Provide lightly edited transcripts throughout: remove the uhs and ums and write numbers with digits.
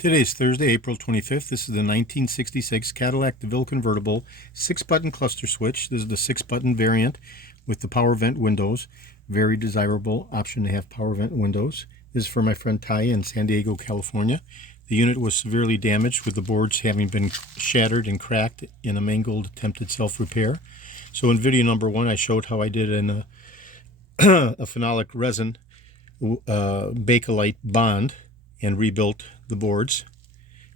Today is Thursday, April 25th. This is the 1966 Cadillac DeVille convertible 6-button cluster switch. This is the 6-button variant with the power vent windows. Very desirable option to have power vent windows. This is for my friend Ty in San Diego, California. The unit was severely damaged with the boards having been shattered and cracked in a mangled attempted self-repair. So in video number 1 I showed how I did in a phenolic resin Bakelite bond and rebuilt the boards,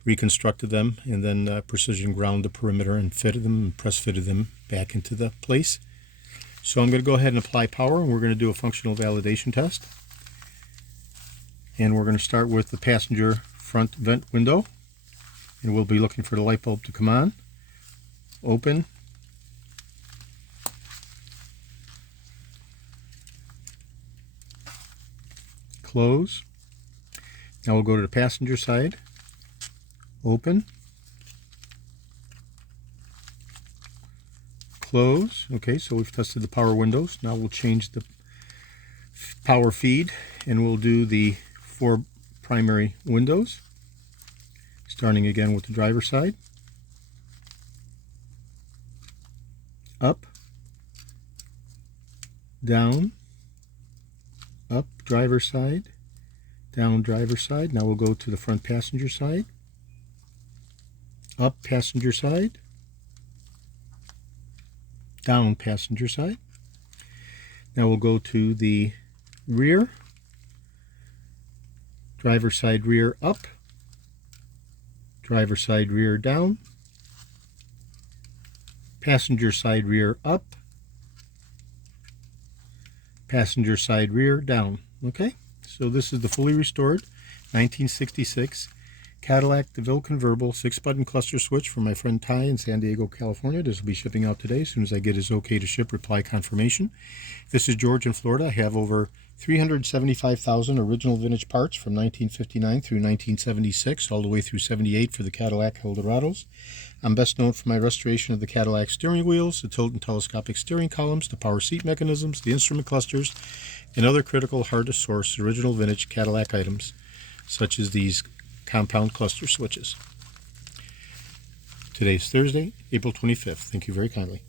reconstructed them, and then precision ground the perimeter and fitted them and press fitted them back into the place. So I'm going to go ahead and apply power, and we're going to do a functional validation test. And we're going to start with the passenger front vent window, and we'll be looking for the light bulb to come on. Open. Close. Now we'll go to the passenger side. Open. Close. Okay, so we've tested the power windows. Now we'll change the power feed and we'll do the 4 primary windows. Starting again with the driver's side. Up. Down. Up, driver's side. Down, driver's side. Now we'll go to the front passenger side. Up, passenger side. Down, passenger side. Now we'll go to the rear. Driver's side rear up. Driver's side rear down. Passenger side rear up. Passenger side rear down. Okay? So this is the fully restored 1966 Cadillac DeVille convertible 6-button cluster switch from my friend Ty in San Diego, California. This will be shipping out today. As soon as I get his okay to ship, reply confirmation. This is George in Florida. I have over 375,000 original vintage parts from 1959 through 1976, all the way through 78 for the Cadillac Eldorados. I'm best known for my restoration of the Cadillac steering wheels, the tilt and telescopic steering columns, the power seat mechanisms, the instrument clusters, and other critical, hard-to-source original vintage Cadillac items, such as these compound cluster switches. Today's Thursday, April 25th. Thank you very kindly.